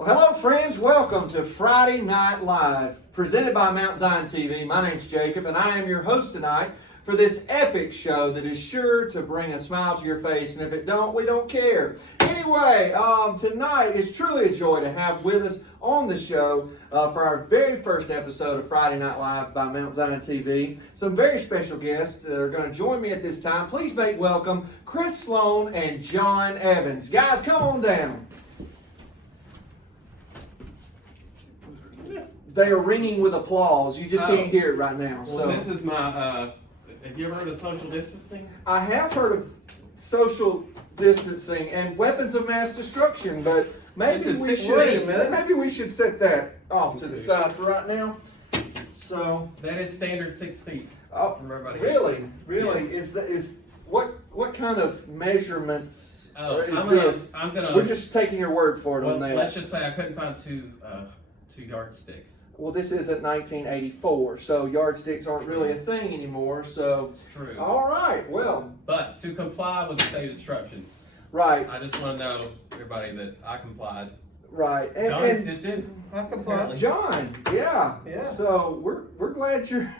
Well, hello friends, welcome to Friday Night Live, presented by MountZionTV. My name's Jacob, and I am your host tonight for this epic show that is sure to bring a smile to your face, and if it don't, we don't care. Anyway, tonight is truly a joy to have with us on the show for our very first episode of Friday Night Live by MountZionTV. Some very special guests that are going to join me at this time. Please make welcome Chris Sloan and John Evans. Guys, come on down. They are ringing with applause. You just can't hear it right now. Well, this is my, have you ever heard of social distancing? I have heard of social distancing and weapons of mass destruction, but maybe we should, wait a minute, maybe we should set that off to the side for right now. So that is standard 6 feet from everybody. Really? Yes. Is what kind of measurements is this? We're We're just taking your word for it on that. Let's just say I couldn't find two yardsticks. Well, this isn't 1984, so yardsticks aren't really a thing anymore. So, True. All right, well. But to comply with the state instructions, right. I just want to know everybody that I complied. Right. John did too. I complied. John, yeah. So we're glad you're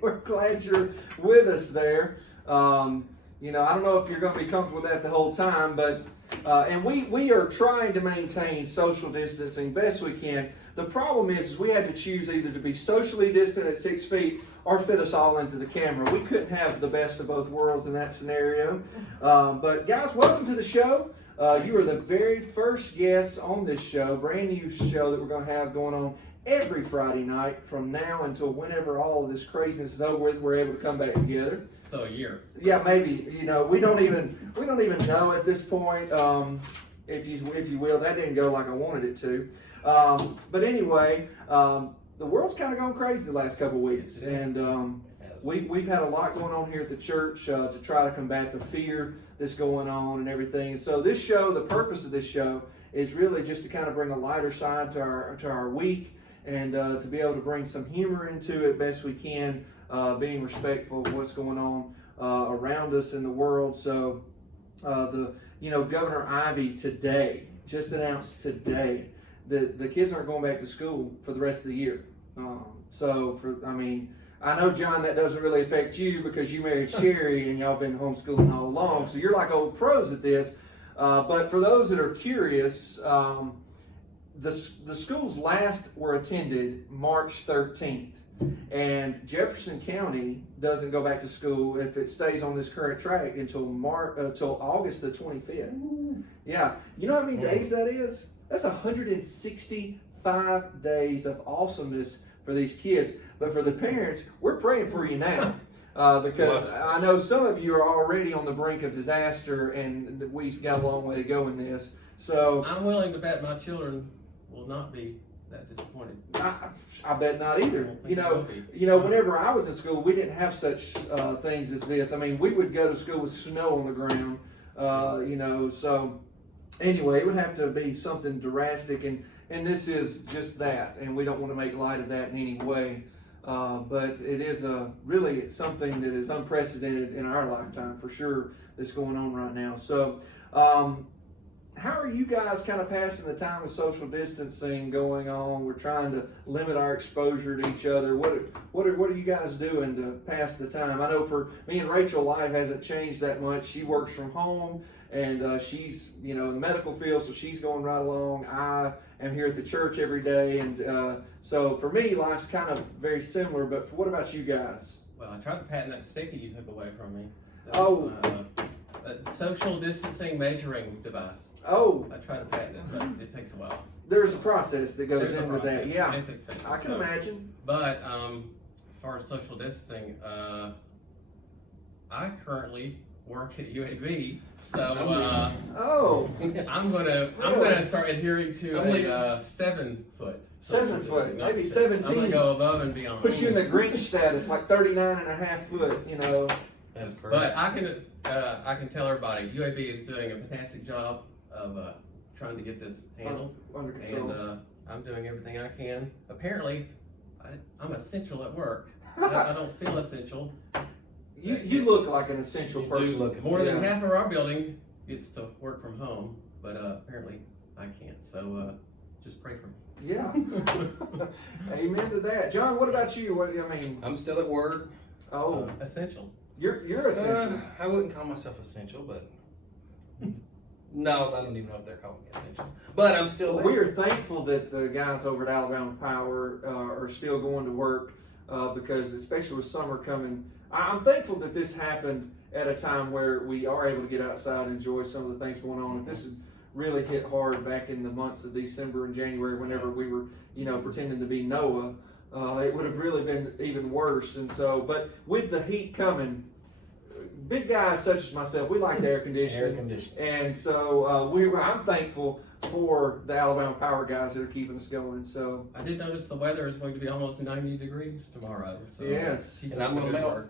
we're glad you're with us there. You know, I don't know if you're going to be comfortable with that the whole time, but and we are trying to maintain social distancing best we can. The problem is we had to choose either to be socially distant at 6 feet or fit us all into the camera. We couldn't have the best of both worlds in that scenario. But guys, welcome to the show. You are the very first guests on this show, brand new show that we're going to have going on every Friday night from now until whenever all of this craziness is over with, we're able to come back together. So a year. Yeah, maybe. You know, we don't even know at this point. If you will, that didn't go like I wanted it to. But anyway, the world's kind of gone crazy the last couple of weeks, and we've had a lot going on here at the church to try to combat the fear that's going on and everything. And so this show, the purpose of this show is really just to kind of bring a lighter side to our week, and to be able to bring some humor into it best we can, being respectful of what's going on around us in the world. So Governor Ivey today just announced today the kids aren't going back to school for the rest of the year. I know, John, that doesn't really affect you because you married Sherry and y'all been homeschooling all along, so you're like old pros at this. But for those that are curious, the schools last were attended March 13th, and Jefferson County doesn't go back to school if it stays on this current track until August the 25th. Ooh. Yeah, you know how many days that is? That's 165 days of awesomeness for these kids. But for the parents, we're praying for you now. Because I know some of you are already on the brink of disaster, and we've got a long way to go in this. So I'm willing to bet my children will not be that disappointed. I bet not either. You know, whenever I was in school, we didn't have such things as this. I mean, we would go to school with snow on the ground. So anyway, it would have to be something drastic, and this is just that, and we don't want to make light of that in any way. But it is really something that is unprecedented in our lifetime for sure that's going on right now. So how are you guys kind of passing the time with social distancing going on? We're trying to limit our exposure to each other. What are you guys doing to pass the time? I know for me and Rachel, life hasn't changed that much. She works from home, and she's in the medical field, so she's going right along. I am here at the church every day, and so for me, life's kind of very similar. But what about you guys? Well, I tried to patent that stick that you took away from me. A social distancing measuring device. Oh. I tried to patent it, but it takes a while. There's a process that goes in with that. Yeah, it's expensive. I can imagine. But as far as social distancing, I currently work at UAB, so I'm gonna start adhering to a 7 foot. 7 foot, maybe 17. I'm gonna go above and beyond. Put you in the Grinch status, like 39.5 foot. That's correct. But I can tell everybody UAB is doing a fantastic job of trying to get this handled under control. And I'm doing everything I can. Apparently, I'm essential at work. I don't feel essential. You look like an essential person. More than half of our building gets to work from home, but apparently I can't. So just pray for me. Yeah. Amen to that. John, what about you? What I mean? I'm still at work. Oh, Essential. you're essential. I wouldn't call myself essential, but no, I don't even know if they're calling me essential. But I'm still there. We are thankful that the guys over at Alabama Power are still going to work because, especially with summer coming, I'm thankful that this happened at a time where we are able to get outside and enjoy some of the things going on. If this had really hit hard back in the months of December and January, whenever we were, pretending to be Noah, it would have really been even worse. And so, but with the heat coming, big guys such as myself, we like the air conditioning. And so I'm thankful for the Alabama Power guys that are keeping us going. So I did notice the weather is going to be almost 90 degrees tomorrow. So yes, and I'm gonna melt.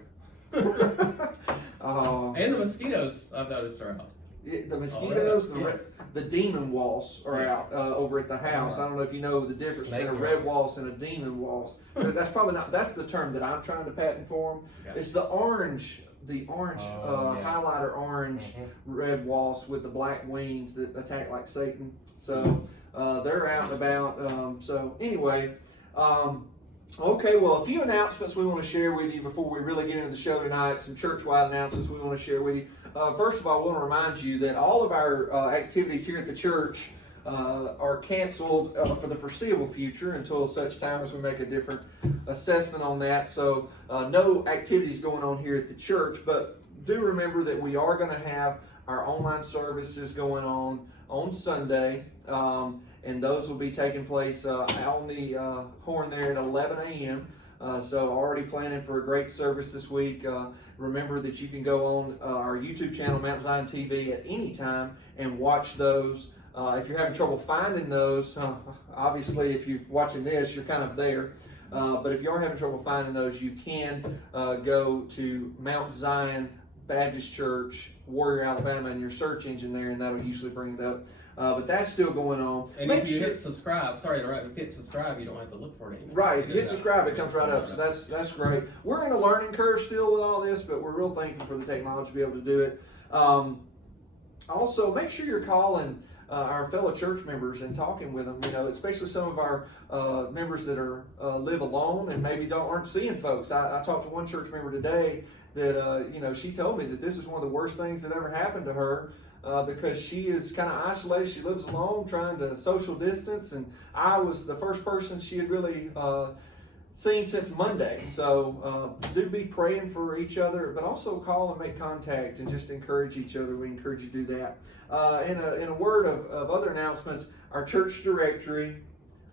And the mosquitoes, I've noticed, are out. The mosquitoes, Yes. the demon wasps are out over at the house. I don't know if you know the difference between a red wasp and a demon wasp. That's probably not. That's the term that I'm trying to patent for them. Gotcha. It's the orange highlighter orange red wasps with the black wings that attack like Satan. So they're out and about. So anyway. Okay, well, a few announcements we want to share with you before we really get into the show tonight. Some church-wide announcements we want to share with you. First of all, I want to remind you that all of our activities here at the church are canceled for the foreseeable future until such time as we make a different assessment on that. So no activities going on here at the church, but do remember that we are going to have our online services going on Sunday. And those will be taking place on the horn there at 11 a.m. So already planning for a great service this week. Remember that you can go on our YouTube channel, MountZionTV, at any time and watch those. If you're having trouble finding those, obviously if you're watching this, you're kind of there. But if you are having trouble finding those, you can go to Mount Zion Baptist Church, Warrior, Alabama, in your search engine there, and that'll usually bring it up. But that's still going on. And if you hit subscribe, if you hit subscribe, you don't have to look for it anymore. Right, if you hit subscribe, it comes right up. So that's great. We're in a learning curve still with all this, but we're real thankful for the technology to be able to do it. Also, make sure you're calling our fellow church members and talking with them. Especially some of our members that are live alone and maybe aren't seeing folks. I talked to one church member today that she told me that this is one of the worst things that ever happened to her. Because she is kind of isolated. She lives alone, trying to social distance, and I was the first person she had really seen since Monday. So do be praying for each other, but also call and make contact and just encourage each other. We encourage you to do that. In a word of other announcements, our church directory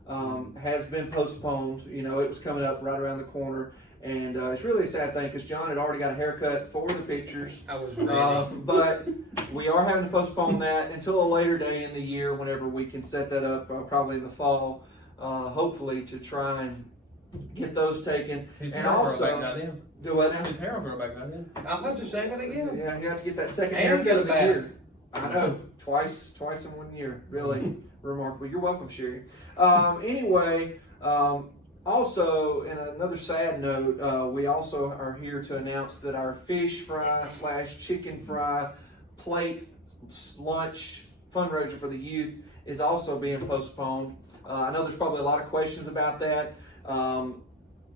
has been postponed. It was coming up right around the corner. And it's really a sad thing because John had already got a haircut for the pictures. I was ready. But we are having to postpone that until a later day in the year whenever we can set that up, probably in the fall, hopefully to try and get those taken. His and hair will also, grow back by then. do what now? His hair will grow back by then. I'll have to say it again. Yeah, you have to get that second And haircut get a of the bath. year. I know, twice in 1 year. Really remarkable. You're welcome, Sherry. Anyway, also, in another sad note, we also are here to announce that our fish fry / chicken fry plate lunch fundraiser for the youth is also being postponed. I know there's probably a lot of questions about that.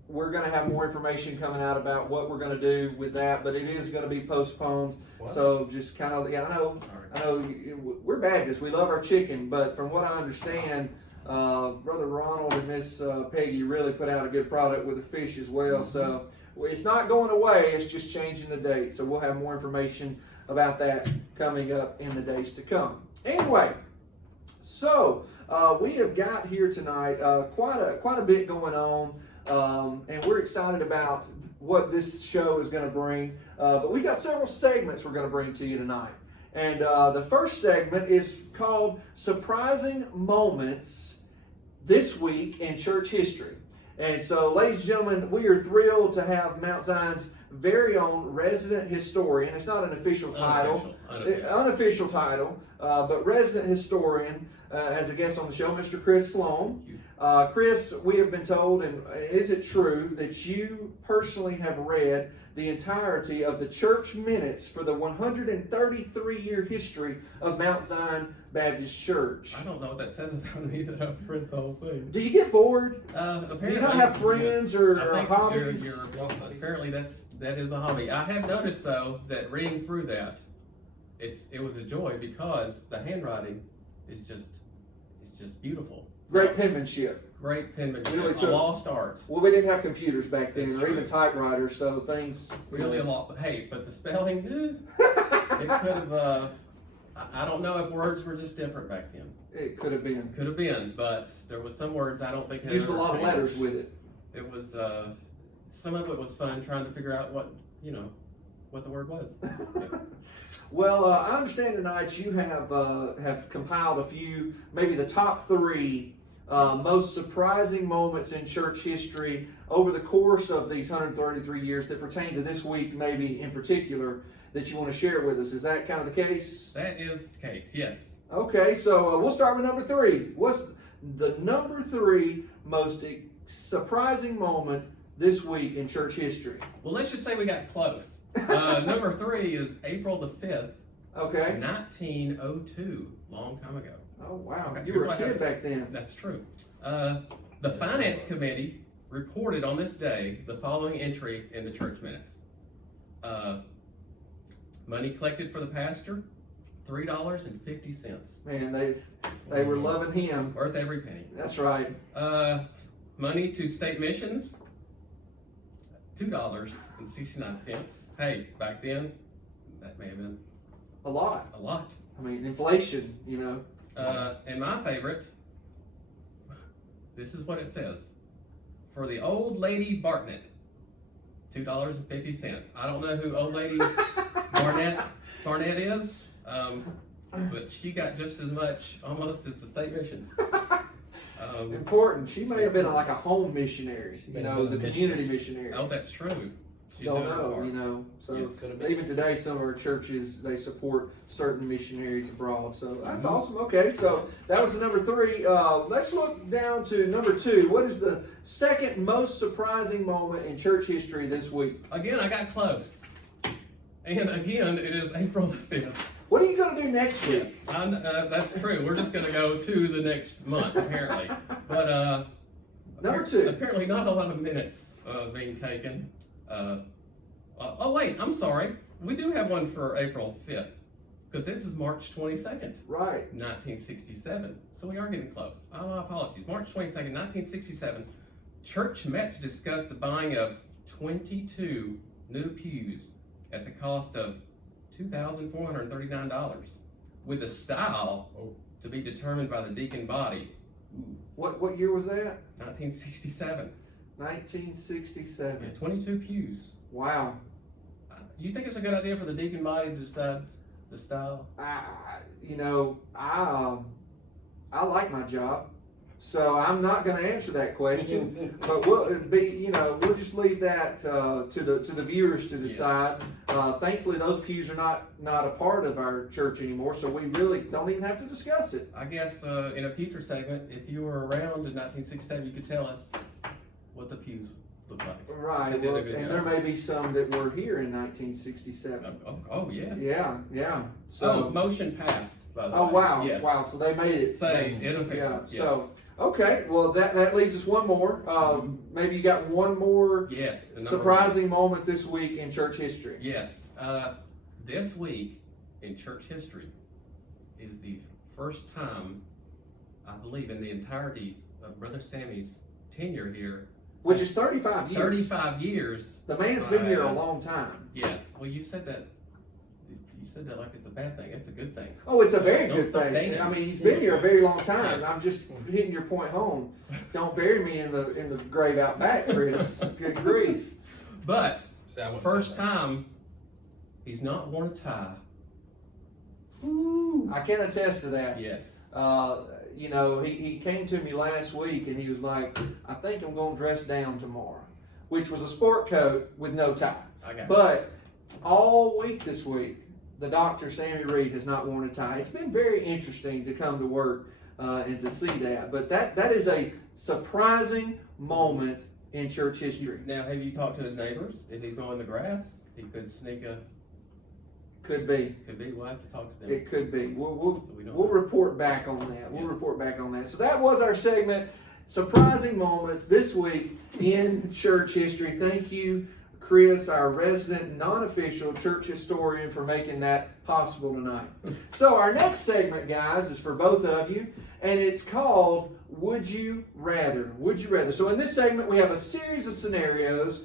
We're going to have more information coming out about what we're going to do with that, but it is going to be postponed. Wow. So just kind of, I know we're Baptists. We love our chicken, but from what I understand, Brother Ronald and Miss Peggy really put out a good product with the fish as well. So it's not going away, it's just changing the date. So we'll have more information about that coming up in the days to come. Anyway, so we have got here tonight quite a bit going on, and we're excited about what this show is going to bring. But we got several segments we're going to bring to you tonight. And the first segment is called Surprising Moments This Week in Church History. And so, ladies and gentlemen, we are thrilled to have Mount Zion's very own resident historian. It's not an official title, unofficial title, but resident historian as a guest on the show, Mr. Chris Sloan. Chris, we have been told, and is it true, that you personally have read the entirety of the church minutes for the 133-year history of Mount Zion Baptist Church. I don't know what that says about me that I've read the whole thing. Do you get bored? Apparently, Do you not have friends yes. or I think hobbies? Apparently that is a hobby. I have noticed though that reading through that, it was a joy because the handwriting is just beautiful. Great penmanship. Great penmanship. Really A took- lost art. Well, we didn't have computers back then, That's or even true. typewriters, so things. Really a lot. Hey, but the spelling, it could have. I don't know if words were just different back then. It could have been. Could have been, but there was some words I don't think had Used a ever lot of changed. letters with it. It was some of it was fun trying to figure out what the word was. Well, I understand tonight you have compiled a few, maybe the top 3 most surprising moments in church history over the course of these 133 years that pertain to this week, maybe in particular, that you want to share with us. Is that kind of the case? That is the case. Yes. Okay, so we'll start with number 3. What's the number 3 most surprising moment this week in church history? Well, let's just say we got close. Number 3 is April the 5th, Okay. 1902, long time ago. Oh, wow. Okay, You were here's a what kid happened. back then. That's true. The Finance Committee reported on this day the following entry in the church minutes. Money collected for the pastor, $3.50. Man, they were loving him. Worth every penny. That's right. Money to state missions, $2.69. Hey, back then, that may have been A lot. a lot. I mean, inflation, And my favorite, this is what it says. For the old lady Bartlett, $2.50. I don't know who old lady Barnett is, but she got just as much almost as the state missions. Important. She may have been like a home missionary, She may have been the a community missionary. missionary. Oh, that's true. She's Don't doing her know, part. So Yes, could have been. even today, some of our churches, they support certain missionaries abroad. So that's Mhm. awesome. Okay, so that was the number 3. Let's look down to number 2. What is the second most surprising moment in church history this week? Again, I got close. And again, it is April the 5th. What are you going to do next week? Yes, that's true. We're just going to go to the next month, apparently. But Number 2. apparently not a lot of minutes being taken. Oh wait, I'm sorry. We do have one for April 5th because this is March 22nd, Right. 1967. So we are getting close. Oh, my apologies. March 22nd, 1967. Church met to discuss the buying of 22 new pews at the cost of $2,439 with a style to be determined by the deacon body. What year was that? 1967. 1967. Yeah, 22 pews. Wow. You think it's a good idea for the deacon body to decide the style? I like my job, so I'm not going to answer that question. But we'll just leave that to the viewers to decide. Thankfully, those pews are not a part of our church anymore, so we really don't even have to discuss it. I guess in a future segment, if you were around in 1967, you could tell us what the pews look like. Right. They did a Well, good and job. there may be some that were here in 1967. Oh yes. Yeah. So So. motion passed. By the Oh way. wow! Yes. Wow! So they made it. Say in official. Yeah. Yes. So okay. Well, that leaves us one more. Maybe you got one more Yes. the number surprising moment this week in church history. one. Yes. This week in church history is the first time, I believe, in the entirety of Brother Sammy's tenure here. Which is 35 years. 35 years. The man's been here a long time. Yes. Well, you said that. You said that like it's a bad thing. It's a good thing. Oh, it's a very Don't good thing. date him. I mean, he's been here a very long time. Yes. I'm just hitting your point home. Don't bury me in the grave out back, Chris. Good grief. But See, I wouldn't first say that. time he's not worn a tie. I can attest to that. Yes. He came to me last week and he was like, I think I'm going to dress down tomorrow, which was a sport coat with no tie. I got it. But all week this week, the Dr. Sammy Reed has not worn a tie. It's been very interesting to come to work and to see that. But that is a surprising moment in church history. Now, have you talked to his neighbors? If he's mowing the grass, he could sneak a Could be. Could be. We'll have to talk to them. It could be. We'll So we don't we'll know. report back on that. We'll Yes. report back on that. So that was our segment, surprising moments this week in church history. Thank you, Chris, our resident non-official church historian, for making that possible tonight. So our next segment, guys, is for both of you, and it's called Would You Rather? Would you rather? So in this segment, we have a series of scenarios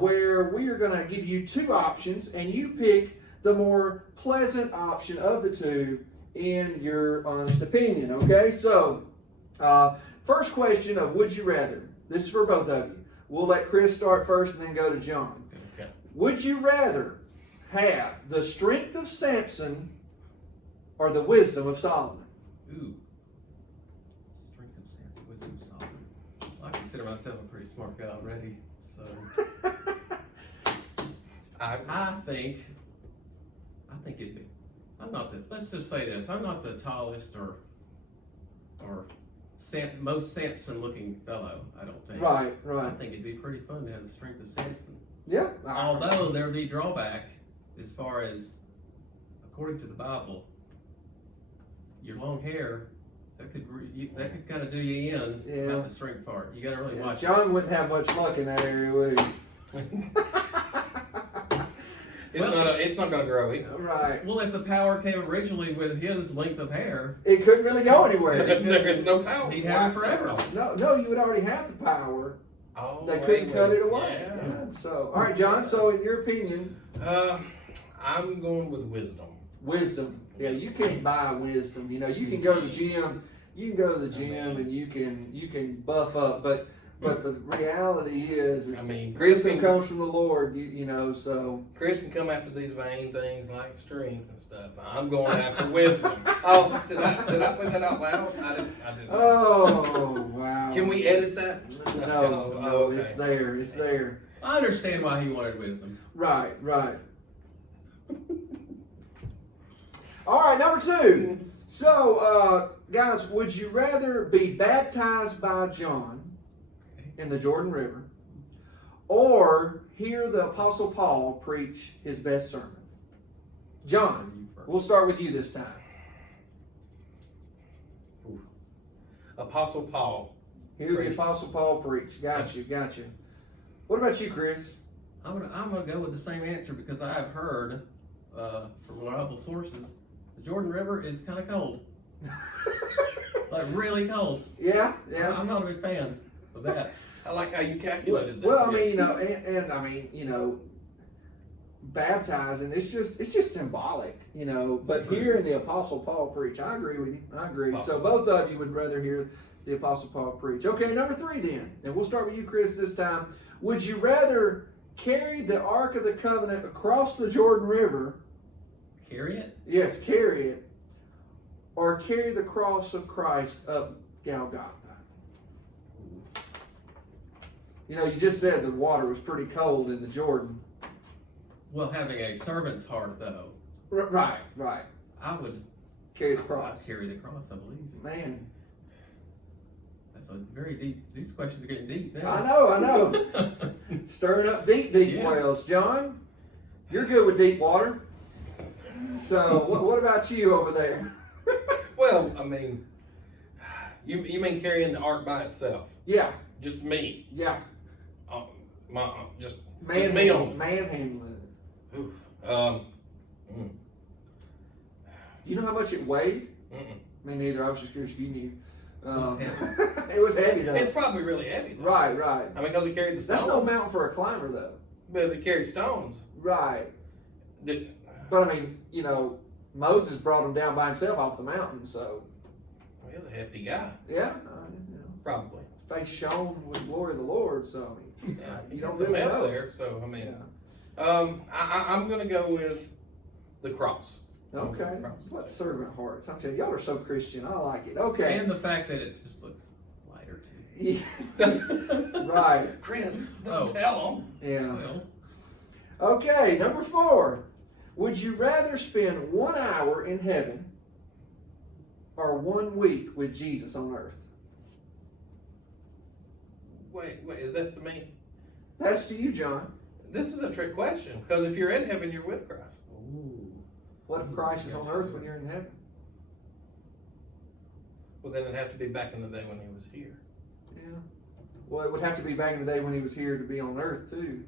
where we are going to give you two options, and you pick the more pleasant option of the two in your honest opinion. Okay, so first question of Would You Rather? This is for both of you. We'll let Chris start first and then go to John. Okay. Would you rather have the strength of Samson or the wisdom of Solomon? Ooh. Strength of Samson, wisdom of Solomon. Well, I consider myself a pretty smart guy already, so I think it'd be. I'm not the. Let's just say this. I'm not the tallest or most Samson-looking fellow. I don't think. Right, I right. think it'd be pretty fun to have the strength of Samson. Yeah. Although there'd be drawback as far as, according to the Bible, your long hair that could kind of do you in. Yeah. About the strength part. You got to really Yeah, watch. John wouldn't have much luck in that area, would he? It's not going to grow either. Right. Well, if the power came originally with his length of hair, It couldn't really go anywhere. There is no power. he'd have it forever. No, you would already have the power. Oh, They wait, couldn't cut wait. it away. Yeah. Yeah, so, all right, John. So, in your opinion, I'm going with wisdom. wisdom. Yeah, you can't buy wisdom. You know, you can go to the gym. You can go to the gym and you can buff up, but the reality is I mean, Chris wisdom can, comes from the Lord. You know, so Chris can come after these vain things like strength and stuff. I'm going after wisdom. Oh, did I say that out loud? I didn't. oh wow. Can we edit that? No, Oh, no, okay. it's there. It's there. I understand why he wanted wisdom. Right, right. All right, number two. So, guys, would you rather be baptized by John in the Jordan River or hear the Apostle Paul preach his best sermon? John, we'll start with you this time. Apostle Paul. Hear the Apostle Paul preach. Got you. What about you, Chris? I'm gonna go with the same answer because I have heard from reliable sources the Jordan River is kind of cold, like really cold. Yeah. I'm not a big fan of that. I like how you calculated that. Well, I mean, you know, and I mean, you know, baptizing, it's just symbolic, you know. But hearing the Apostle Paul preach, I agree with you. I agree. So both of you would rather hear the Apostle Paul preach. Okay, number three then, and we'll start with you, Chris, this time. Would you rather carry the Ark of the Covenant across the Jordan River? Carry it? Yes, carry it, or carry the cross of Christ up Golgotha. You know, you just said the water was pretty cold in the Jordan. Well, having a servant's heart though, Right. I would Carry the cross. carry the cross. I believe. Man, That's a very deep. These questions are getting deep now. I know. Stirring up deep Yes. wells. John, you're good with deep water. So, what about you over there? Well, I mean, you mean carrying the ark by itself? Yeah. Just me? Yeah. Just me Manhandling on. manhandling it. Oof. You know how much it weighed? Mm-mm. Me neither. I was just curious if you knew. It's It was heavy though. It's probably really heavy. Though. Right. I mean, because we carried the stones. That's no mountain for a climber though. But they carried stones. Right. Did- But I mean, you know, Moses brought him down by himself off the mountain, so Well, he was a hefty guy. yeah, you know, Probably. face shone with the glory of the Lord. So I mean, Yeah, you he don't got some really help know. there. So I mean, Yeah. I'm gonna go with the cross. Okay. Cross. What servant hearts? I'm telling you, y'all are so Christian. I like it. Okay. And the fact that it just looks lighter too. Yeah. Right. Chris, Oh. don't tell him. Yeah. Well, Okay. Number 4. Would you rather spend 1 hour in heaven or 1 week with Jesus on earth? Wait, is that to me? That's to you, John. This is a trick question because if you're in heaven, you're with Christ. ooh. What if Christ is on earth when you're in heaven? Well, then it'd have to be back in the day when he was here. Yeah. Well, it would have to be back in the day when he was here to be on earth too.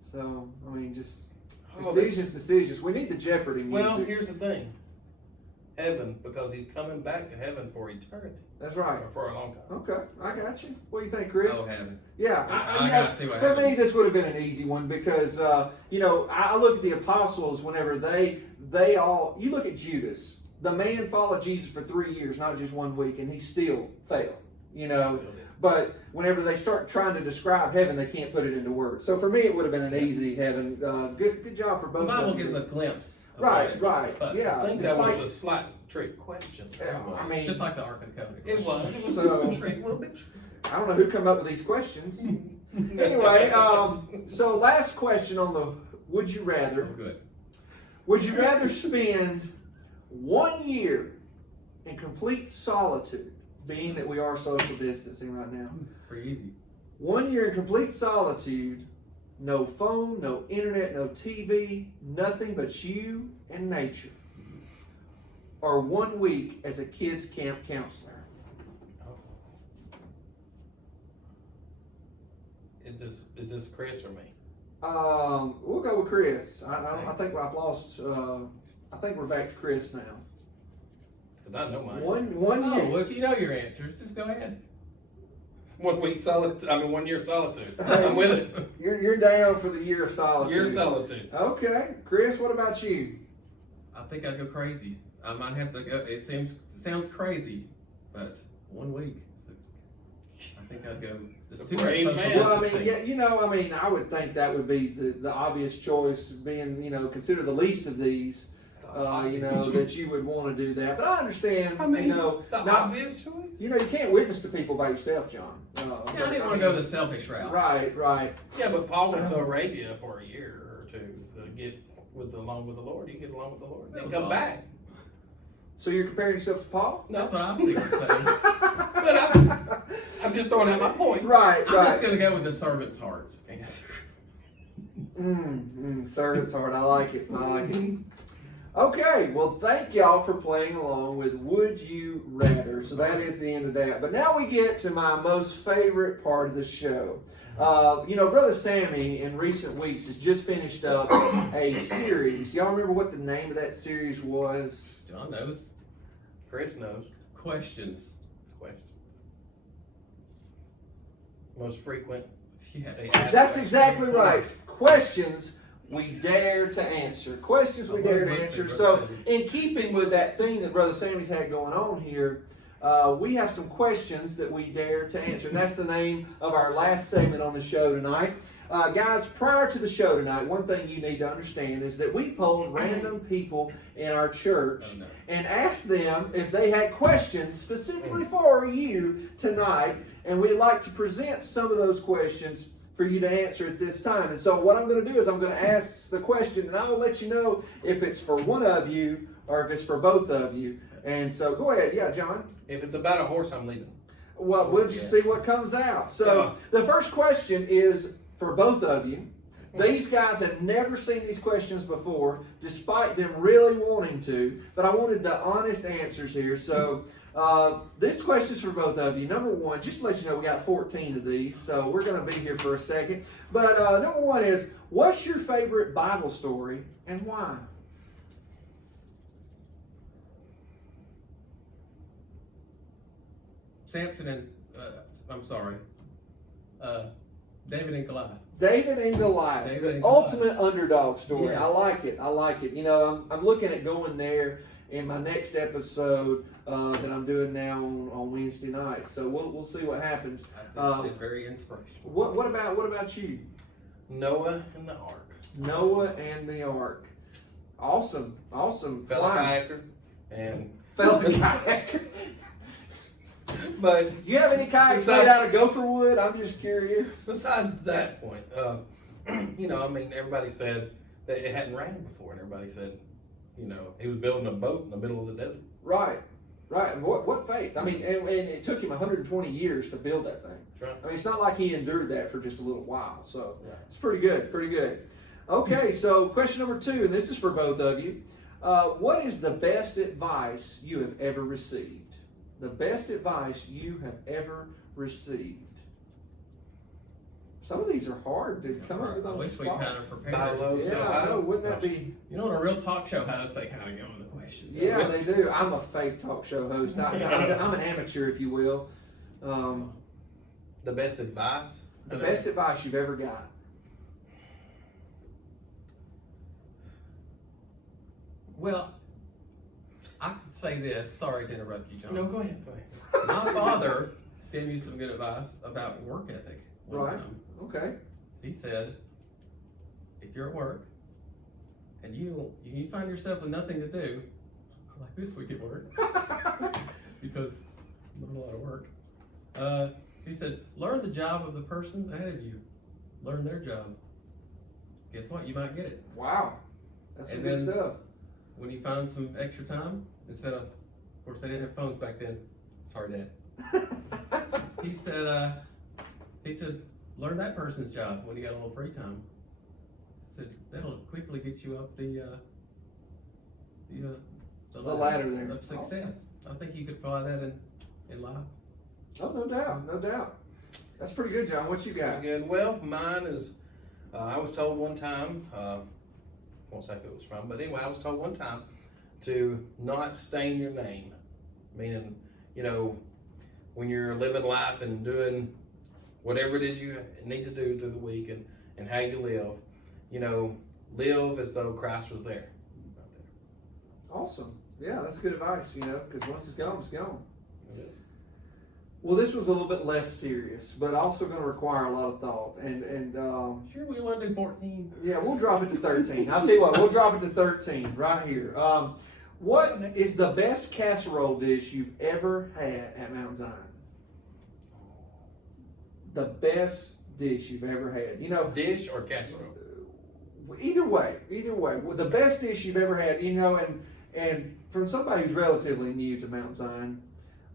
So, I mean, just decisions. We need the Jeopardy music. Well, here's the thing. Heaven, because he's coming back to heaven for eternity. That's right. Or for a long time. Okay, I got you. What do you think, Chris? Oh, heaven. Yeah, I gotta see what for happens. me, this would have been an easy one because I look at the apostles whenever they all. You look at Judas. The man followed Jesus for 3 years, not just 1 week, and he still failed. But whenever they start trying to describe heaven, they can't put it into words. So for me, it would have been an easy heaven. Good job for both. The Bible of you. gives a glimpse. of Right, what it is, right, but yeah. I think It's that like- was a slight trick question. I mean, just like the Ark of the Covenant. It was. It was So- a little trick, a little bit trick. I don't know who come up with these questions. Anyway, so last question on the would you rather. Oh, good. Would you rather spend 1 year in complete solitude, being that we are social distancing right now? Pretty easy. 1 year in complete solitude, no phone, no internet, no TV, nothing but you and nature. Or 1 week as a kids camp counselor. Is this Chris or me? We'll go with Chris. I think I've lost. I think we're back to Chris now. Because I know mine. One Oh, year. well, if you know your answers, just go ahead. 1 week solitude. 1 year solitude. I'm with it. You're down for the year of solitude. Year solitude. Okay, Chris. What about you? I think I'd go crazy. I might have to go. It sounds crazy, but 1 week. I think I'd go. It's too much Brave social man. Well, I mean, distancing. yeah, I would think that would be the obvious choice, being considered the least of these. That you would want to do that, but I understand. The not obvious choice. you can't witness to people by yourself, John. Yeah, I didn't want to go the selfish route. Right. Yeah, but Paul went to Arabia for a year or two to get along with the Lord. You get along with the Lord, That then was come all. back. So you're comparing yourself to Paul? That's what I was thinking of saying. But I'm just throwing out my point. Right. I'm just going to go with the servant's heart answer. Servant's heart. I like it. Okay, well, thank y'all for playing along with Would You Rather. So that is the end of that. But now we get to my most favorite part of the show. Brother Sammy in recent weeks has just finished up a series. Y'all remember what the name of that series was? John knows. Chris knows. Questions. Most frequent. Yes. They ask That's questions. exactly right. Questions we dare to answer. Questions we dare to answer. So, in keeping with that thing that Brother Sammy's had going on here, we have some questions that we dare to answer. And that's the name of our last segment on the show tonight. Guys, prior to the show tonight, one thing you need to understand is that we polled random people in our church Oh, no. and asked them if they had questions specifically for you tonight. And we'd like to present some of those questions for you to answer at this time. And so what I'm going to do is I'm going to ask the question, and I'll let you know if it's for one of you or if it's for both of you. And so go ahead. Yeah, John? If it's about a horse, I'm leaving. Well, we'll just see what comes out. So the first question is for both of you. These guys have never seen these questions before, despite them really wanting to. But I wanted the honest answers here. So this question is for both of you. Number one, just to let you know, we got 14 of these, so we're going to be here for a second. But number one is, what's your favorite Bible story and why? Samson and, David and Goliath. David and Goliath, David the and Goliath. ultimate underdog story. Yes. I like it. I'm looking at going there in my next episode that I'm doing now on Wednesday night. So we'll see what happens. It's very inspirational. What about you? Noah and the ark. Noah and the Ark. Awesome. Fellow Why? kayaker. And Fellow kayaker. but You have any kayaks made out of gopher wood? I'm just curious. besides that point, everybody said that it hadn't rained before, and everybody said, he was building a boat in the middle of the desert. Right. And what faith? I mean, and it took him 120 years to build that thing. That's right. I mean, it's not like he endured that for just a little while. So Right. it's pretty good. Okay, so question number two, and this is for both of you. What is the best advice you have ever received? The best advice you have ever received. Some of these are hard to come up with I on the wish we spot. kind of prepared. Buy low, Yeah, sell I high. know. Wouldn't that be? You know, when a real talk show host, they kind of go with the questions. Yeah, they do. I'm a fake talk show host. I'm an amateur, if you will. The best advice? The best advice you've ever got. Well, I could say this. Sorry to interrupt you, John. No, go ahead. My father gave me some good advice about work ethic one Right. time. Okay. He said, if you're at work and you find yourself with nothing to do, like this week at work, because not a lot of work, he said, learn the job of the person ahead of you. Learn their job. Guess what? You might get it. Wow. That's some And good then- stuff. When you find some extra time, instead of course, they didn't have phones back then. Sorry, Dad. He said, learn that person's job when you got a little free time. He said, that'll quickly get you up the ladder there. of success. I think you could apply that in life. Oh, no doubt, no doubt. That's pretty good, John. What you got? Good. Well, mine is, I was told one time, won't say who it was from, but anyway, I was told one time to not stain your name. Meaning, you know, when you're living life and doing whatever it is you need to do through the week and how you live, you know, live as though Christ was there. Right Awesome. Yeah, that's good advice, you know, because once it's gone, it's gone. there. It is. Well, this was a little bit less serious, but also going to require a lot of thought. And Sure, we want to do 14. yeah, we'll drop it to 13. I'll tell you what, we'll drop it to 13 right here. What is the best casserole dish you've ever had at Mount Zion? The best dish you've ever had. You know, Dish or casserole? either way. Well, the best dish you've ever had, you know, and from somebody who's relatively new to Mount Zion,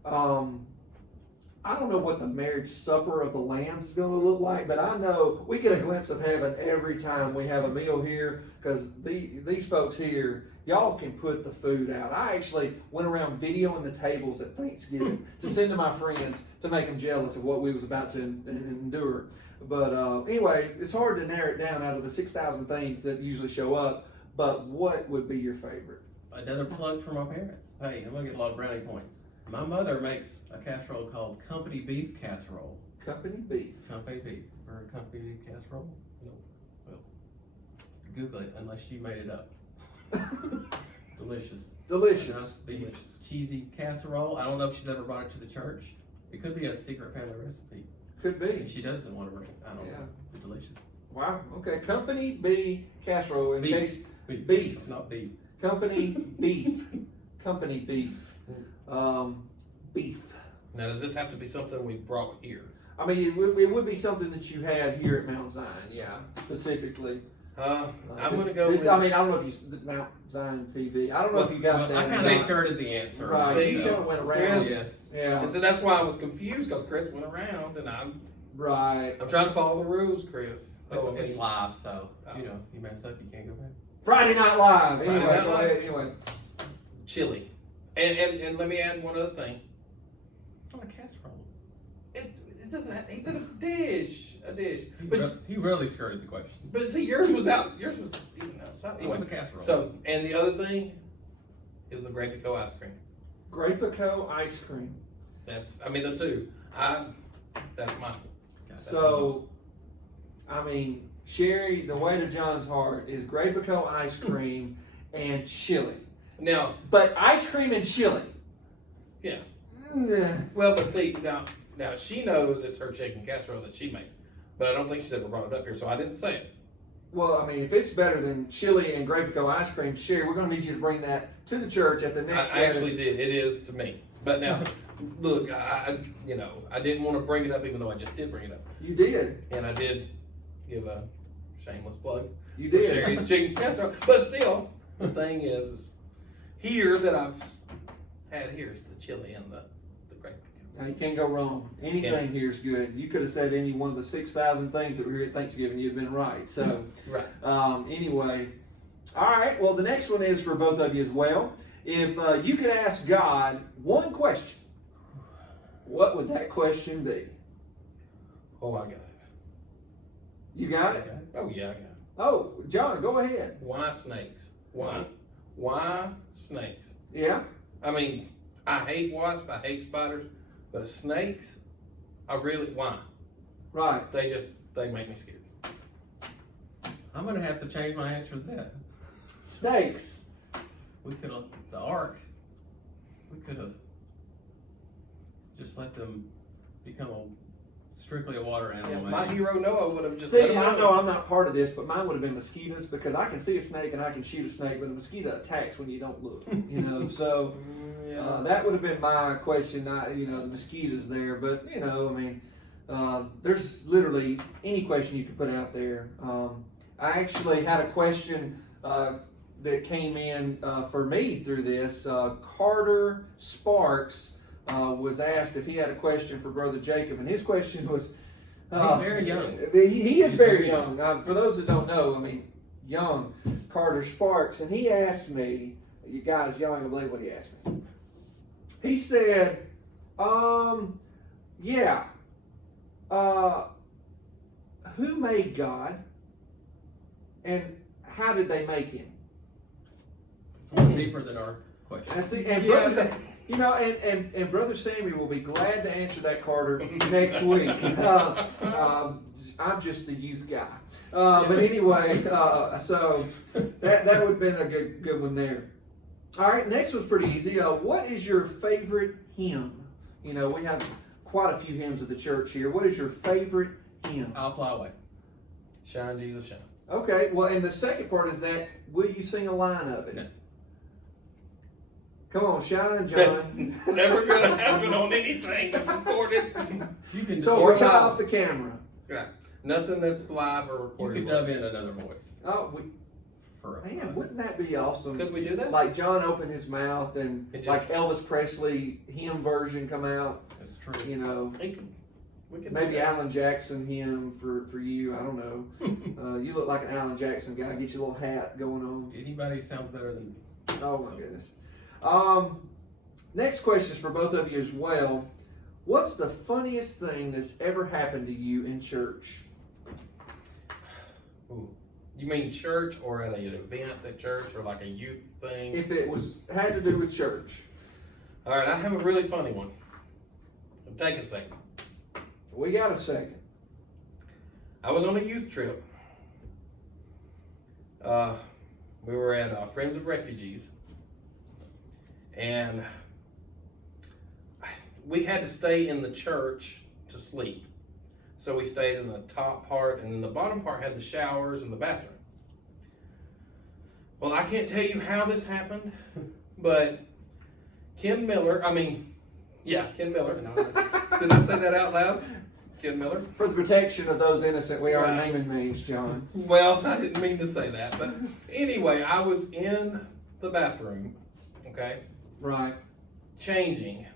I don't know what the marriage supper of the lambs is going to look like, but I know we get a glimpse of heaven every time we have a meal here, because these folks here, y'all can put the food out. I actually went around videoing the tables at Thanksgiving to send to my friends to make them jealous of what we was about to endure. But anyway, it's hard to narrow it down out of the 6,000 things that usually show up, but what would be your favorite? Another plug for my parents. Hey, I'm going to get a lot of brownie points. My mother makes a casserole called company beef casserole. Company beef. Company beef. Or company beef casserole? No. Well, Google it unless she made it up. Delicious. Delicious. Nice beef cheesy casserole. I don't know if she's ever brought it to the church. It could be a secret family recipe. Could If be. she doesn't want to bring it, I don't Yeah. know. It's delicious. Wow. Okay. Company beef casserole. In Beef. case Beef. Not beef. company beef. Company beef. Beef. Now, does this have to be something we brought here? I mean, it would be something that you had here at Mount Zion, yeah, specifically. I'm This- gonna go this- with. I mean, I don't know if you Mount Zion TV. I don't know if you got Well, that. I or kind of not. skirted the answer. Right. See, You so- kind of went around. Chris- Yes. Yeah. And so that's why I was confused, because Chris went around, and I'm Right. trying to follow the rules, Chris. It's live, so you know, you mess up, you can't go back. Friday Night Live. Friday Anyway, Night go Live. ahead. Anyway. Chili. And let me add one other thing. It's not a casserole. It doesn't have, he said a dish. He really skirted the question. But see, yours was out, yours was even out. So, It was anyway, a casserole. so, and the other thing is the Grape Pico ice cream. Grape-Pico ice cream. That's, I mean, the two. That's mine. Got that. So, I mean, Sherry, the way to John's heart is Grape-Pico ice cream and chili. Now, But ice cream and chili. Yeah. Mm, well, but see, now she knows it's her chicken casserole that she makes. But I don't think she's ever brought it up here, so I didn't say it. Well, I mean, if it's better than chili and Grape-Pico ice cream, Sherry, we're going to need you to bring that to the church at the next I actually did. It is to me. But now, look, I didn't want to bring it up, even though I just did bring it up. You did. And I did give a shameless plug You for did. Sherry's chicken casserole. But still, the thing is here that I've had here is the chili and the grape. Now, you can't go wrong. Anything Can't. here is good. You could have said any one of the 6,000 things that were here at Thanksgiving, you'd been right. So, Right. anyway, All right, well, the next one is for both of you as well. If you could ask God one question, what would that question be? Oh, I got it. You got it? Oh, yeah, I got it. Oh, John, go ahead. Why snakes? Why? Why snakes? Yeah? I mean, I hate wasps, I hate spiders, but snakes, why? Right. They make me scared. I'm gonna have to change my answer to that. Snakes. We could have, the ark, we could have just let them become strictly a water animal. Yeah, maybe. my hero Noah would have just See, let 'em I go. know I'm not part of this, but mine would have been mosquitoes because I can see a snake and I can shoot a snake, but a mosquito attacks when you don't look, you know, so that would have been my question, the mosquitoes there, but, I mean, there's literally any question you could put out there. I actually had a question that came in for me through this. Carter Sparks was asked if he had a question for Brother Jacob, and his question was, He's very young. He is very young. For those that don't know, I mean, young Carter Sparks, and he asked me, you guys, y'all ain't gonna believe what he asked me. He said, who made God, and how did they make him? It's more deeper than our question. And see, and brother, and Brother Sammy will be glad to answer that, Carter, next week. I'm just the youth guy. But anyway, so that would have been a good one there. All right, next one's pretty easy. What is your favorite hymn? We have quite a few hymns of the church here. What is your favorite hymn? I'll fly away. Shine, Jesus, shine. Okay, well, and the second part is that, will you sing a line of it? No. Come on, shine, That's John. never gonna happen on anything that's recorded. You can So we're cut off the camera. Right. Nothing that's live or you recorded. could dub in another voice Oh, for man, us. wouldn't that be awesome? Could we do that? Like John opened his mouth and It just- like Elvis Presley hymn version come out. That's true. We could Maybe do that. Alan Jackson hymn for you. I don't know. You look like an Alan Jackson guy. Get your little hat going on. Anybody sounds better than me. Oh my goodness. Next question is for both of you as well. What's the funniest thing that's ever happened to you in church? Ooh. You mean church or at an event at church or like a youth thing? If it had to do with church. All right, I have a really funny one. Take a second. We got a second. I was on a youth trip. We were at Friends of Refugees, and we had to stay in the church to sleep. So we stayed in the top part, and then the bottom part had the showers and the bathroom. Well, I can't tell you how this happened, but Ken Miller. Did I say that out loud? Ken Miller? For the protection of those innocent, we are Right. naming names, John. Well, I didn't mean to say that, but anyway, I was in the bathroom, okay, Right. changing,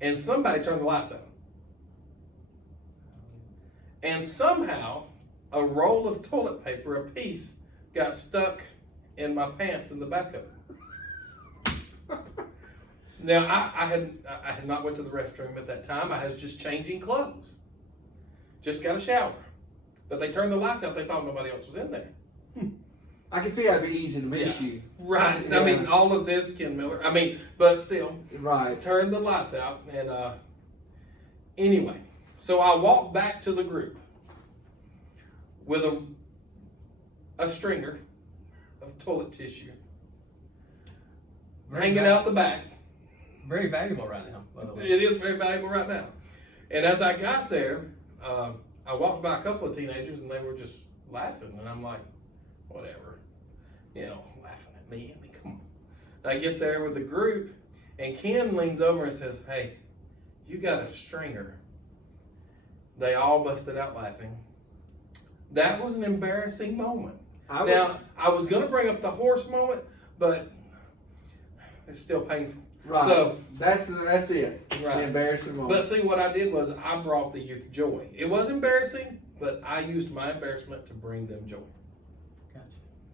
and somebody turned the lights on. And somehow, a roll of toilet paper, a piece, got stuck in my pants in the back of it. Now, I had not went to the restroom at that time. I was just changing clothes. Just got a shower. But they turned the lights out. They thought nobody else was in there. I can see that'd be easy to miss Yeah. you. Right. Yeah. I mean, all of this, Ken Miller. But still, Right. turned the lights out. And anyway, so I walked back to the group with a stringer of toilet tissue hanging out the back. Very valuable right now, by the way. It is very valuable right now. And as I got there, I walked by a couple of teenagers and they were just laughing. And I'm like, whatever. Laughing at me. Come on. And I get there with the group and Ken leans over and says, "Hey, you got a stringer." They all busted out laughing. That was an embarrassing moment. Now, I was going to bring up the horse moment, but it's still painful. Right. So that's it. Right. The embarrassing moment. But see, what I did was I brought the youth joy. It was embarrassing, but I used my embarrassment to bring them joy. Gotcha.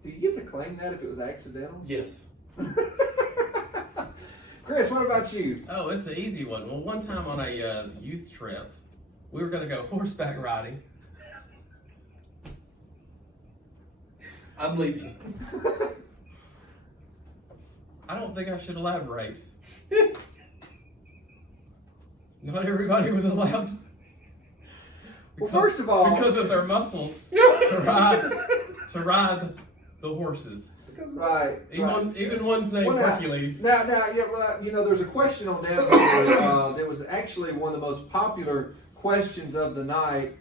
Do you get to claim that if it was accidental? Yes. Chris, what about you? Oh, it's an easy one. Well, one time on a youth trip, we were going to go horseback riding. I'm leaving. I don't think I should elaborate. Not everybody was allowed. Well, first of all, because of their muscles to ride the horses. right. Even one's named Hercules. Now, yeah, well, you know, there's a question on down here that was actually one of the most popular questions of the night.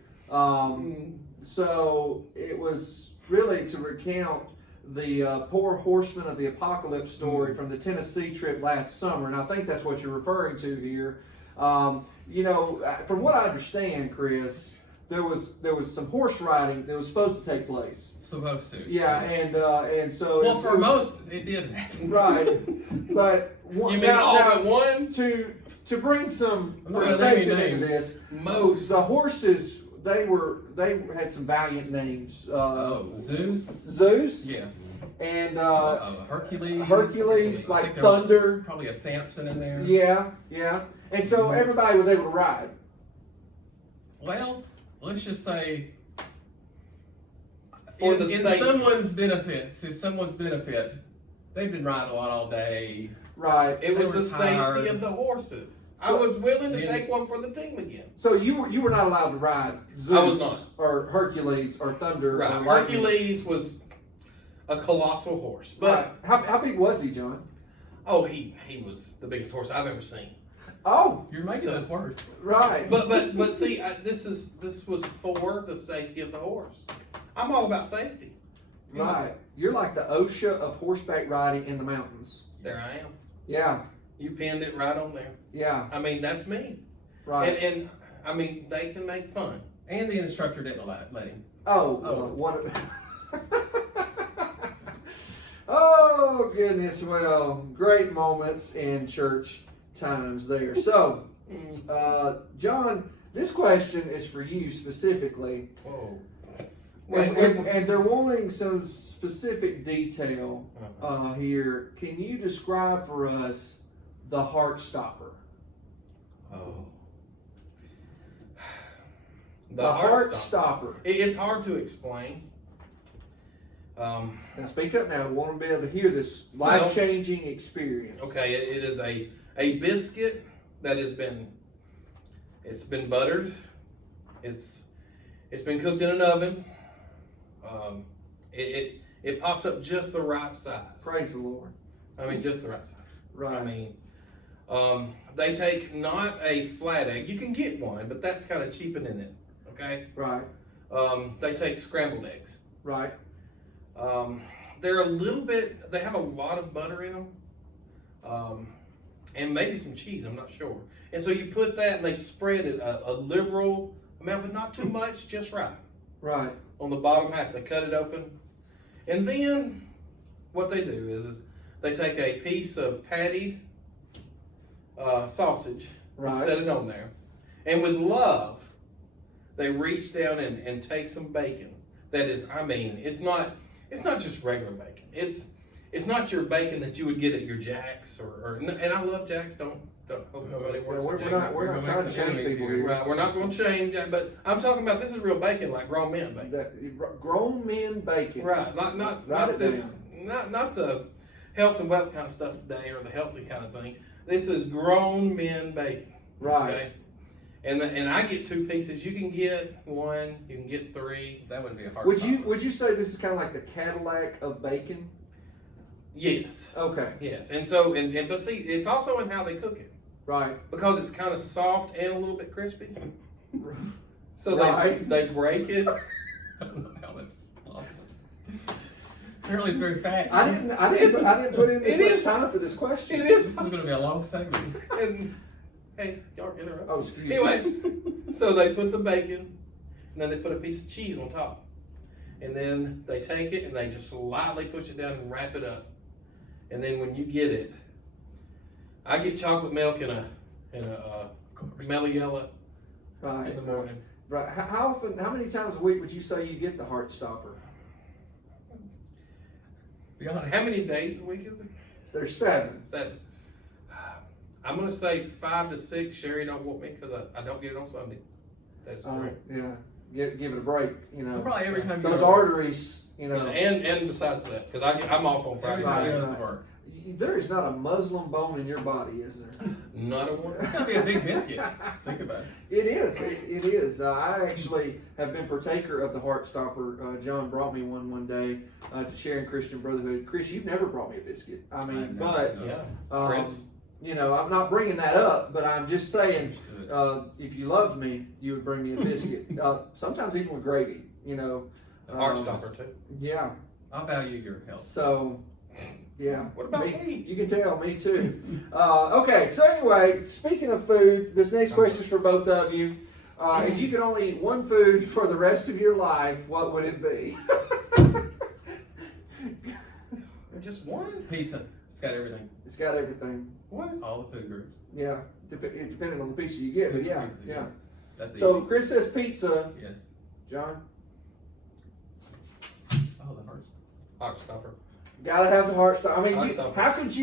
So it was really to recount the poor horseman of the apocalypse story from the Tennessee trip last summer, and I think that's what you're referring to here. You know, from what I understand, Chris, there was some horse riding that was supposed to take place. Supposed to. Yeah, and so. Well, for most, it did happen. Right, but You mean all but one? To bring some I'm not gonna name perspective any into names. this, the horses they had some valiant names. Zeus. Zeus. Yes. And Hercules. Hercules, I like think there was thunder. Probably a Samson in there. Yeah. And so everybody was able to ride. Well, let's just say, For in the sake- someone's benefit, they've been riding a lot all day. Right. It was They the were tired. safety of the horses. I So- was willing to Yeah. take one for the team again. So you were not allowed to ride Zeus I was not. or Hercules or thunder. Right. Or lightning. Hercules was a colossal horse, but Right. How big was he, John? oh, he was the biggest horse I've ever seen. Oh, You're making So- this worse. right. But see, this was for the safety of the horse. I'm all about safety. Right. You're like the OSHA of horseback riding in the mountains. There I am. Yeah. You pinned it right on there. Yeah. I mean, that's me. Right. And I mean, they can make fun. And the instructor didn't let him. Oh. What? Oh goodness. Well, great moments in church times there. So, John, this question is for you specifically. Whoa. And they're wanting some specific detail here. Can you describe for us the heart stopper? Oh. The heart stopper. It's hard to explain. Now speak up now. We want to be able to hear this life-changing experience. Okay, it is a biscuit that has been buttered. It's been cooked in an oven. It pops up just the right size. Praise the Lord. I mean, just the right size. Right. I mean, they take not a flat egg. You can get one, but that's kind of cheapening it. Okay. Right. They take scrambled eggs. Right. They're a little bit. They have a lot of butter in them, and maybe some cheese. I'm not sure. And so you put that, and they spread it a liberal amount, but not too much, just right. Right. On the bottom half, they cut it open, and then what they do is they take a piece of patty sausage and Right. set it on there, and with love, they reach down and take some bacon. That is, I mean, it's not just regular bacon. It's not your bacon that you would get at your Jack's or and I love Jack's. Don't hope nobody works at Jack's. We're not trying to shame people here. Right, we're not going to shame Jack, but I'm talking about this is real bacon, like grown men bacon. Grown men bacon. Right, not Write it this, not the health and wealth kind of stuff today or the healthy kind of thing. This is grown men bacon. Right. Okay? And I get 2 pieces. You can get 1. You can get 3. That wouldn't be a hard. Would you say this is kind of like the Cadillac of bacon? Yes. Okay. Yes. And so but see, it's also in how they cook it Right. because it's kind of soft and a little bit crispy. So Right. they break it. I don't know how that's possible. Apparently, it's very fat. I didn't put in this It much is. time for this question. It is. This is going to be a long segment. And hey, y'all interrupt. Oh, excuse me. Anyway, so they put the bacon, and then they put a piece of cheese on top, and then they take it and they just lightly push it down and wrap it up, and then when you get it, I get chocolate milk in a Meliella Right. in the morning. Right. How many times a week would you say you get the heart stopper? Be honest. How many days a week is it? There's 7. 7. I'm gonna say 5 to 6. Sherry don't want me because I don't get it on Sunday. That's correct. Yeah, give it a break, you know. So probably every time you Those go to work. arteries, you know. And besides that, because I'm off on Every Friday. time you Right. go to work. There is not a Muslim bone in your body, is there? Not a one. It's gotta be a big biscuit. Think about it. It is. It is. I actually have been partaker of the Heart Stopper. John brought me one day to share in Christian Brotherhood. Chris, you've never brought me a biscuit. I mean, I've never, but no. Yeah. Chris. you know, I'm not bringing that up, but I'm just saying, Understood. if you loved me, you would bring me a biscuit. Sometimes even with gravy. You know. Heart stopper too. Yeah. I value your help. So. Yeah. What about me? You can tell, me too. Okay, so anyway, speaking of food, this next question is for both of you. If you could only eat one food for the rest of your life, what would it be? Just one? Pizza. It's got everything. It's got everything. What? All the food groups. Yeah, depending on the pizza you get, but yeah, Pizza, yeah. yes. That's So easy. Chris says pizza. Yes. John, Oh, the hearts. Heart stopper. gotta have the heart stop. I mean, Heart stopper. how could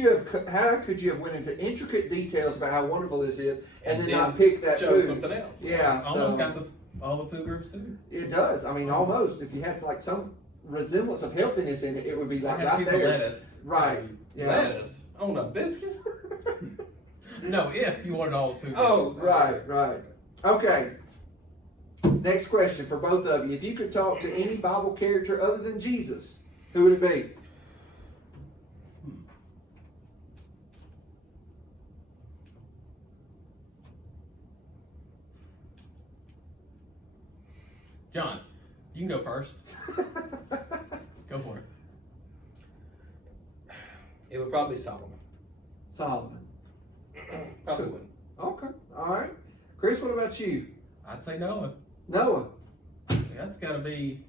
you have went into intricate details about how wonderful this is, and then then not pick that Chose food? something else. Yeah, Almost so got all the food groups too. it does. I mean, almost. If you had like some resemblance of healthiness in it, it would be I like had a right piece there. of lettuce. Right. Yeah. Lettuce on a biscuit? No, if you wanted all the food groups. Oh, Right. Okay. Next question for both of you. If you could talk to any Bible character other than Jesus, who would it be? John, you can go first. Go for it. It would probably be Solomon. Solomon. Probably wouldn't. Okay. All right. Chris, what about you? I'd say Noah. Noah. That's got to be.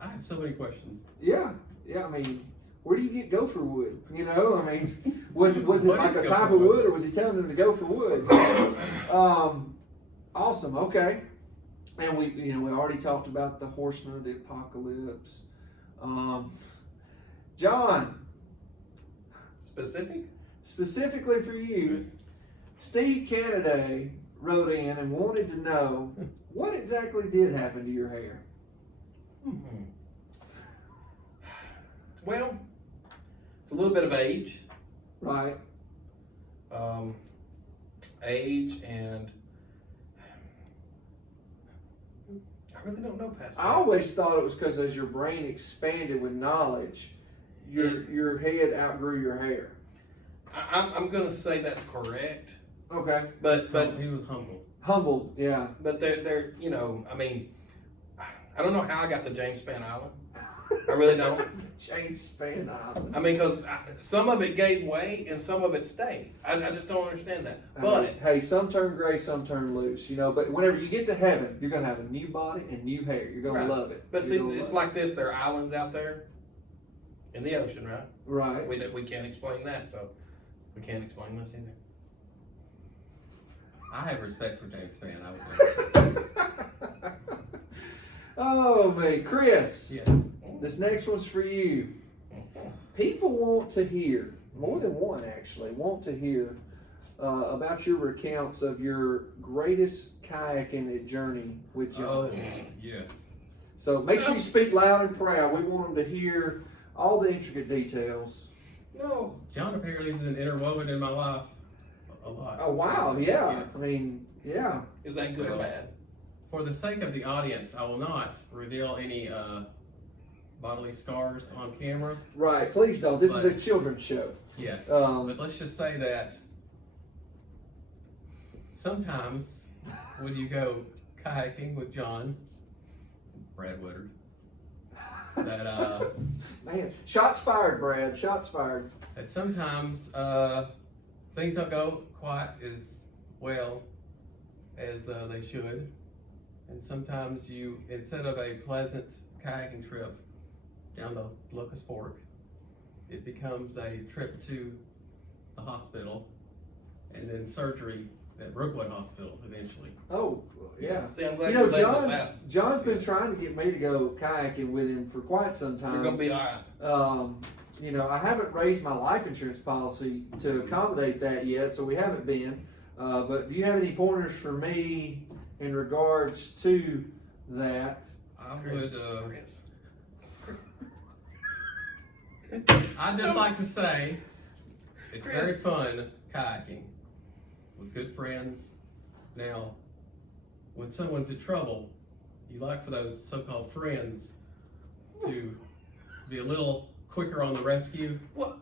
I have so many questions. Yeah. I mean, where do you get gopher wood? You know, I mean, was it What like is a gopher type of wood? wood, or was he telling them to go for wood? Awesome. Okay. And we already talked about the horsemen of the apocalypse. John, specifically for you, Steve Kennedy wrote in and wanted to know what exactly did happen to your hair. Well, it's a little bit of age. Right. Age and I really don't know past that. I always thought it was because as your brain expanded with knowledge, your head outgrew your hair. I'm gonna say that's correct, Okay. but He was humble. Humbled, yeah. but they're you know, I mean, I don't know how I got to James Spann Island. I really don't. James Spann Island. I mean, because some of it gave way and some of it stayed. I just don't understand that. But Hey, some turn gray, some turn loose, you know. But whenever you get to heaven, you're gonna have a new body and new hair. You're gonna Right. love it. But You're see, gonna it's love like this. There are islands out there in the ocean, right? it. Right. We can't explain that, so we can't explain this either. I have respect for James Spann. I would. Oh man, Chris. Yes. This next one's for you. People want to hear, more than one actually, want to hear about your recounts of your greatest kayaking journey with John. Oh, yes. So make sure you speak loud and proud. We want them to hear all the intricate details. No. John apparently is interwoven in my life a lot. Oh wow, yeah. Yes. I mean, yeah. Is that good or bad? For the sake of the audience, I will not reveal any bodily scars on camera. Right. Please don't. This is a children's show. Yes. But let's just say that sometimes when you go kayaking with John, Brad Woodard, that Man, shots fired, Brad. Shots fired. that sometimes things don't go quite as well as they should. And sometimes you, instead of a pleasant kayaking trip down the Locust Fork, it becomes a trip to the hospital and then surgery at Brookwood Hospital eventually. Oh, yeah. See, I'm glad You know, you laid this out. John's been trying to get me to go kayaking with him for quite some time. You're gonna be all right. you know, I haven't raised my life insurance policy to accommodate that yet, so we haven't been. But do you have any pointers for me in regards to that? I Chris, would, Chris. I'd just like to say, it's very fun kayaking with good friends. Now, when someone's in trouble, you like for those so-called friends to be a little quicker on the rescue. What?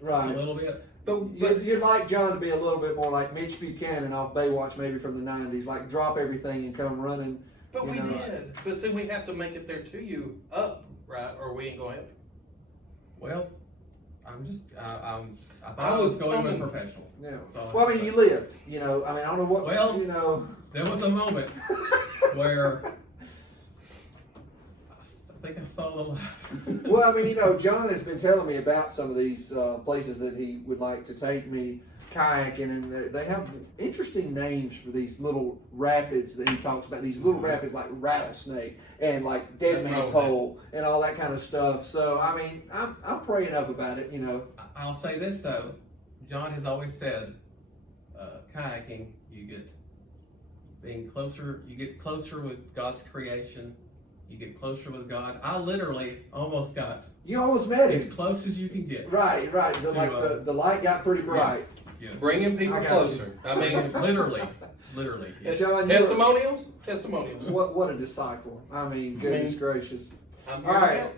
Right. A little bit. But You'd like John to be a little bit more like Mitch Buchanan off Baywatch, maybe from the 90s, like drop everything and come running. But you we know. did. But see, we have to make it there to you up, right? Or we ain't going to. Well, I'm just, I thought I I was was going with coming. professionals. Yeah. So Well, I mean, you lived, you know, I mean, I don't know what, Well- you know. There was a moment where I think I saw the light. Well, I mean, you know, John has been telling me about some of these places that he would like to take me kayaking, and they have interesting names for these little rapids that he talks about. These little rapids like Rattlesnake and like Dead Man's Hole and all that kind of stuff. So, I mean, I'm praying up about it, you know. I'll say this though, John has always said, kayaking, you get closer with God's creation, you get closer with God. I literally almost got You almost met as him. close as you can get. Right. The light got pretty bright. Yes. Bringing people I got closer. I mean, literally. And John, Testimonials? Testimonials. what a disciple. I mean, goodness gracious. I'm All here to right, help.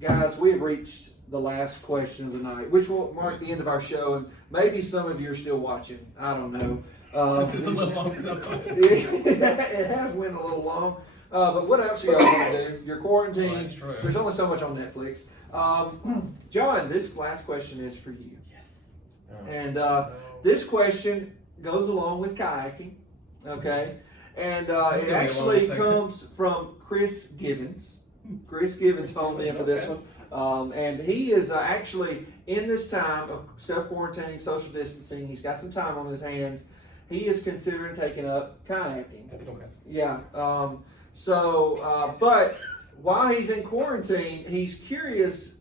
guys, we've reached the last question of the night, which will mark the end of our show, and maybe some of you are still watching. I don't know. This is a little longer than I thought. It has went a little long, but what else are y'all gonna do? You're quarantined. Well, that's true. There's only so much on Netflix. John, this last question is for you. Yes. And this question goes along with kayaking, okay? And it actually comes from Chris Gibbons. Chris Gibbons phoned in for this one. And he is actually, in this time of self-quarantining, social distancing, he's got some time on his hands. He is considering taking up kayaking. Okay. Yeah. But while he's in quarantine, he's curious,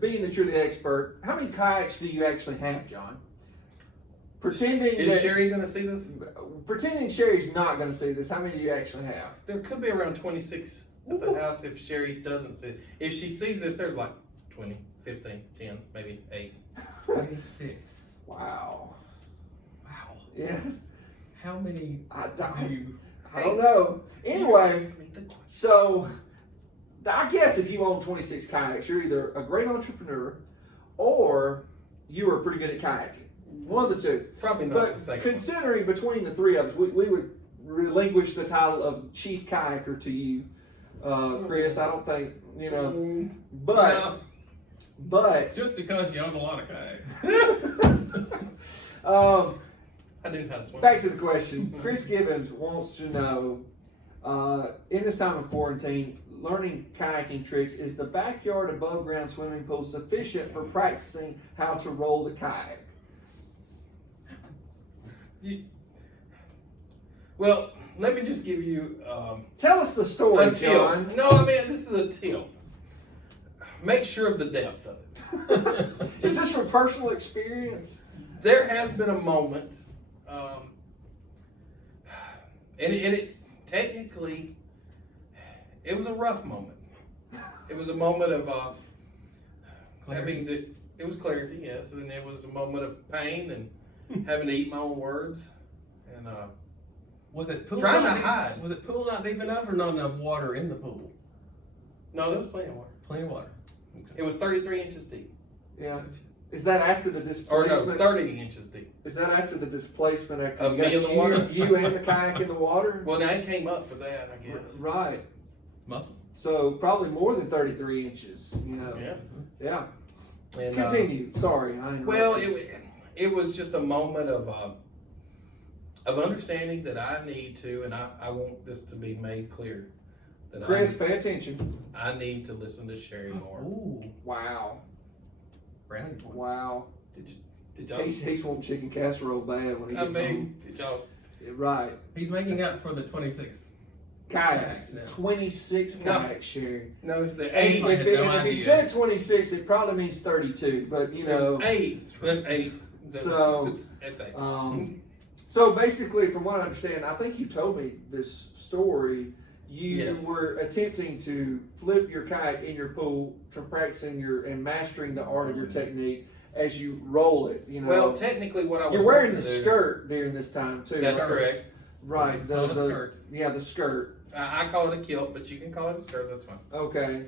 being that you're the expert, how many kayaks do you actually have, John? Pretending Is that, Sherry going to see this? pretending Sherry's not going to see this, how many do you actually have? There could be around 26 at the house if Sherry doesn't see it. If she sees this, there's like 20, 15, 10, maybe 8. 26. Wow. Wow. Yeah. How many I do you? don't know. Anyway, so I guess if you own 26 kayaks, you're either a great entrepreneur or you are pretty good at kayaking. One of the two. Probably not But the second considering between the three of us, we would relinquish the title of chief kayaker to you, Chris. I don't think, you know, one. but Just because you own a lot of kayaks. I do know how to swim. back to the question. Chris Gibbons wants to know, in this time of quarantine, learning kayaking tricks, is the backyard above ground swimming pool sufficient for practicing how to roll the kayak? Well, let me just give you Tell us the story, a tip. John. No, I mean, this is a tip. Make sure of the depth of it. Is this from personal experience? There has been a moment, and it technically, it was a rough moment. It was a moment of it was clarity, yes, and it was a moment of pain and having to eat my own words, and Was it pool Trying to not deep- hide. Was it pool not deep enough or not enough water in the pool? no, there was plenty of water. Plenty of water. It was 33 inches deep, Yeah. Is that after the or no, displacement? 30 inches deep. Is that after the displacement? After Of you me got in the water? you and the kayak in the water? Well, now it came up for that, I guess. Right. Muscle. So probably more than 33 inches. You know. Yeah. Yeah. And, Continue. Sorry, I interrupted. well, it was just a moment of understanding that I need to, and I want this to be made clear, that Chris, pay attention. I need to listen to Sherry more. Ooh. Wow. Brownie points. Wow. Did y'all? He's wanting chicken casserole bad when he I gets mean, did y'all? home. Right. He's making up for the 26 kayaks. No. 26 No. kayaks, Sherry. No, it's the And eight. I if, had no and if he idea. said 26, it probably means 32. But you know, There's eight. Eight. So, it's eight. So basically, from what I understand, I think you told me this story. You Yes. were attempting to flip your kayak in your pool, practicing and mastering the art of your technique as you roll it. You know, Well, technically, what I was you're wearing the wanting to do- skirt during this time too. That's right? correct. Right. It's called a The skirt. yeah, the skirt. I call it a kilt, but you can call it a skirt. That's fine. Okay.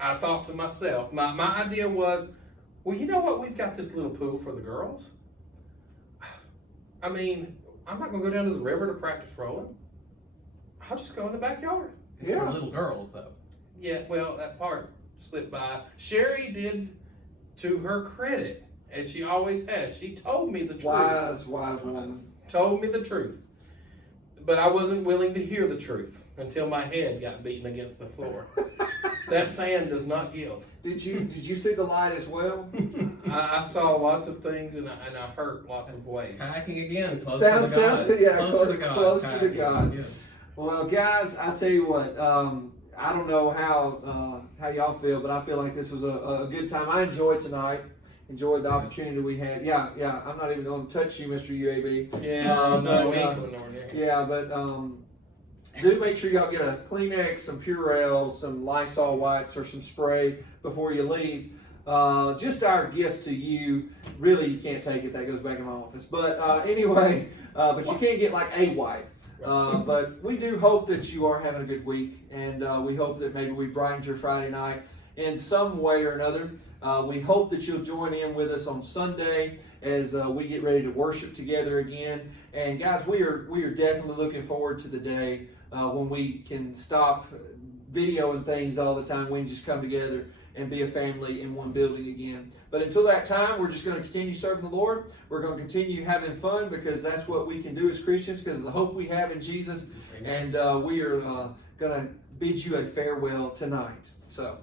I thought to myself, my idea was, well, you know what? We've got this little pool for the girls. I mean, I'm not gonna go down to the river to practice rolling. I'll just go in the backyard. It's Yeah. for little girls, though. Yeah, well, that part slipped by. Sherry did, to her credit, as she always has, she told me the truth. Wise woman. Told me the truth. But I wasn't willing to hear the truth until my head got beaten against the floor. That sand does not give. Did you see the light as well? I saw lots of things and I hurt lots of ways. Kayaking again, closer Sounds- to God. yeah, closer to God. closer to Kayaking God. again. Well, guys, I tell you what. I don't know how y'all feel, but I feel like this was a good time. I enjoyed tonight. Enjoyed the opportunity we had. Yeah. I'm not even going to touch you, Mr. UAB. Yeah, no, we ain't uh, going nowhere near. Yeah, but do make sure y'all get a Kleenex, some Purell, some Lysol wipes, or some spray before you leave. Just our gift to you. Really, you can't take it. That goes back in my office. But anyway, but you can get like a wipe. But we do hope that you are having a good week, and we hope that maybe we brightened your Friday night in some way or another. We hope that you'll join in with us on Sunday as we get ready to worship together again. And guys, we are definitely looking forward to the day when we can stop videoing things all the time. We can just come together and be a family in one building again. But until that time, we're just going to continue serving the Lord. We're going to continue having fun because that's what we can do as Christians because of the hope we have in Jesus. Amen. And we are going to bid you a farewell tonight. So.